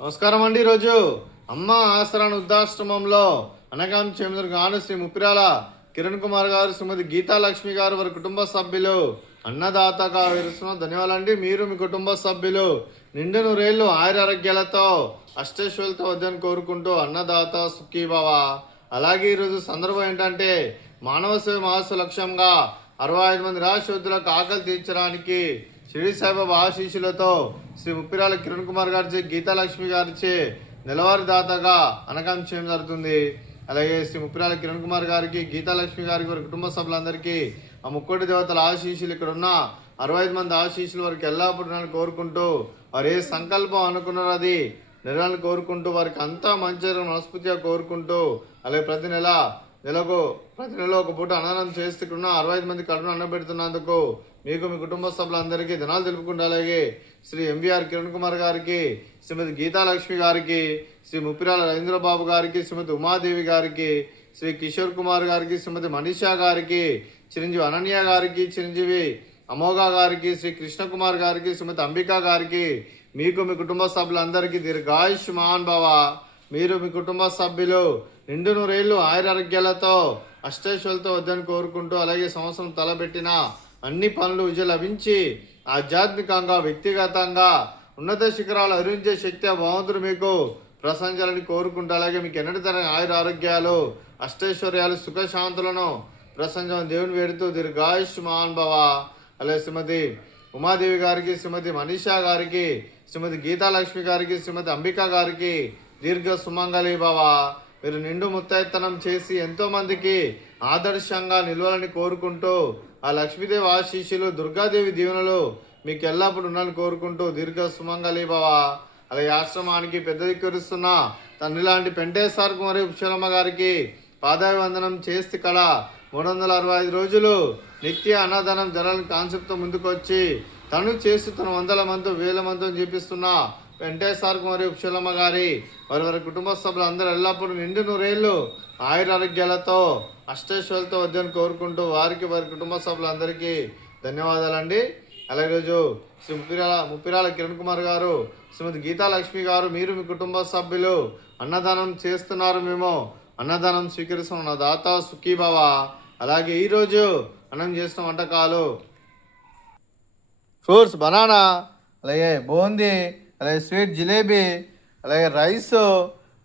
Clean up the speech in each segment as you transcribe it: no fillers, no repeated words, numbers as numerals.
నమస్కారం అండి. ఈరోజు అమ్మ ఆసరాన్ వృద్ధాశ్రమంలో అనగాం చేమదురు గాను శ్రీ ముప్పిరాల కిరణ్ కుమార్ గారు, శ్రీమతి గీతాలక్ష్మి గారు, వారి కుటుంబ సభ్యులు అన్నదాతగా విరుస్తున్న ధన్యవాదాలండి. మీరు మీ కుటుంబ సభ్యులు నిండు నూరేళ్లు ఆయురారోగ్యాలతో అష్టైశ్వర్యాలతో వద్దని కోరుకుంటూ అన్నదాత సుఖీభవ. అలాగే ఈరోజు సందర్భం ఏంటంటే మానవ సేవ మహోత్సవ లక్ష్యంగా 65 మంది నిరాశ్రయులకు ఆకలి తీర్చడానికి షిరిడి సాయిబాబా ఆశీస్సులతో శ్రీ ముప్పిరాల కిరణ్ కుమార్ గారిచే, గీతాలక్ష్మి గారిచే నెలవారీ దాతగా అనగాం చేయడం జరుగుతుంది. అలాగే శ్రీ ముప్పిరాల కిరణ్ కుమార్ గారికి, గీతాలక్ష్మి గారికి, వారి కుటుంబ సభ్యులందరికీ ఆ ముక్కోటి దేవతల ఆశీస్సులు, ఇక్కడ ఉన్న 65 మంది ఆశీస్సులు వారికి ఎల్లప్పుడూ కోరుకుంటూ, వారు ఏ సంకల్పం అనుకున్నారో అది నెలలను కోరుకుంటూ, వారికి అంతా మంచి మనస్ఫూర్తిగా కోరుకుంటూ, అలాగే ప్రతి నెల ఒక పూట అన్నదానం చేస్తూ ఇక్కడ ఉన్న 65 మంది కడుపును అన్నపెడుతున్నందుకు మీకు మీ కుటుంబ సభ్యులందరికీ ధనాలు తెలుపుకుంటూ, అలాగే శ్రీ ఎంవీఆర్ కిరణ్ కుమార్ గారికి, శ్రీమతి గీతాలక్ష్మి గారికి, శ్రీ ముప్పిరాల రవీంద్రబాబు గారికి, శ్రీమతి ఉమాదేవి గారికి, శ్రీ కిషోర్ కుమార్ గారికి, శ్రీమతి మనీషా గారికి, చిరంజీవి అనన్య గారికి, చిరంజీవి అమోఘ గారికి, శ్రీ కృష్ణకుమార్ గారికి, శ్రీమతి అంబికా గారికి, మీకు మీ కుటుంబ సభ్యులందరికీ దీర్ఘాయుష్మాన్ భవ. మీరు మీ కుటుంబ సభ్యులు నిండు నూరేళ్లు ఆయురారోగ్యాలతో అష్టైశ్వర్యాలతో వద్దని కోరుకుంటూ, అలాగే సంవత్సరం తలపెట్టిన అన్ని పనులు విజయం లభించి ఆధ్యాత్మికంగా, వ్యక్తిగతంగా ఉన్నత శిఖరాలు అధిరించే శక్తి ఆ భగవంతుడు మీకు ప్రసంచాలని కోరుకుంటూ, అలాగే మీకు ఎన్నటి తరగని ఆయురారోగ్యాలు, అష్టైశ్వర్యాలు, సుఖశాంతులను ప్రసంచం దేవుని వేడుతూ దీర్ఘాయుష్మాన్ భవ. అలాగే శ్రీమతి ఉమాదేవి గారికి, శ్రీమతి మనీషా గారికి, శ్రీమతి గీతాలక్ష్మి గారికి, శ్రీమతి అంబికా గారికి దీర్ఘ సుమంగళి భవ. మీరు నిండు ముత్తైతనం చేసి ఎంతో మందికి ఆదర్శంగా నిలవాలని కోరుకుంటూ, ఆ లక్ష్మీదేవి ఆశీస్సులు, దుర్గాదేవి దీవెనలు మీకు ఎల్లప్పుడూ ఉండాలని కోరుకుంటూ దీర్ఘ సుమంగళి భవ. అలాగే ఆశ్రమానికి పెద్ద దిక్కురుస్తున్న తండ్రి లాంటి పెంటేశ్వర్ మరియు పుష్పలమ్మ గారికి పాదాభివందనం చేస్తే కళ 365 రోజులు నిత్య అన్నదానం జనాలను కాన్సెప్ట్తో ముందుకు వచ్చి తను చేస్తూ తన 100 మంది 1000 మందితో చూపిస్తున్న వెంకటేశ్వర్ మరియు పుష్పలమ్మ గారి, వారి కుటుంబ సభ్యులు అందరూ ఎల్లప్పుడూ నిండు నూరేళ్లు ఆయురారోగ్యాలతో అష్టైశ్వర్యాలతో వద్దని కోరుకుంటూ, వారికి వారి కుటుంబ సభ్యులందరికీ ధన్యవాదాలండి. అలాగే ఈరోజు శ్రీ ముప్పిరాల కిరణ్ కుమార్ గారు, శ్రీమతి గీతాలక్ష్మి గారు, మీరు మీ కుటుంబ సభ్యులు అన్నదానం చేస్తున్నారు. మేము అన్నదానం స్వీకరిస్తున్న దాత సుఖీభవ. అలాగే ఈరోజు అన్నం చేసిన వంటకాలు ఫ్రూట్స్, బనానా, అలాగే బూందీ, అలాగే స్వీట్ జిలేబీ, అలాగే రైస్,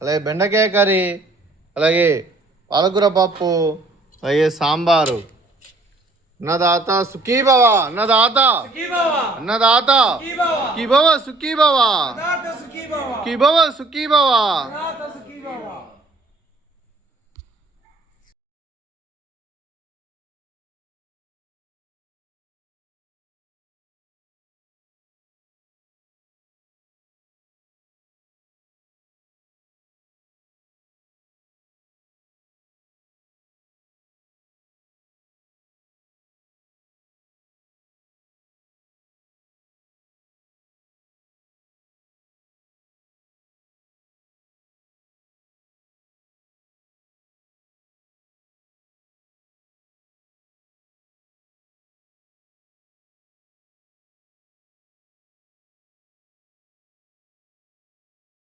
అలాగే బెండకాయ కర్రీ, అలాగే పాలకూర పప్పు, అలాగే సాంబారు. అన్నదాత సుఖీభవ, అన్నదాత అన్నదాత సుఖీభవ, సుఖీభవ సుఖీభవ సుఖీభవ.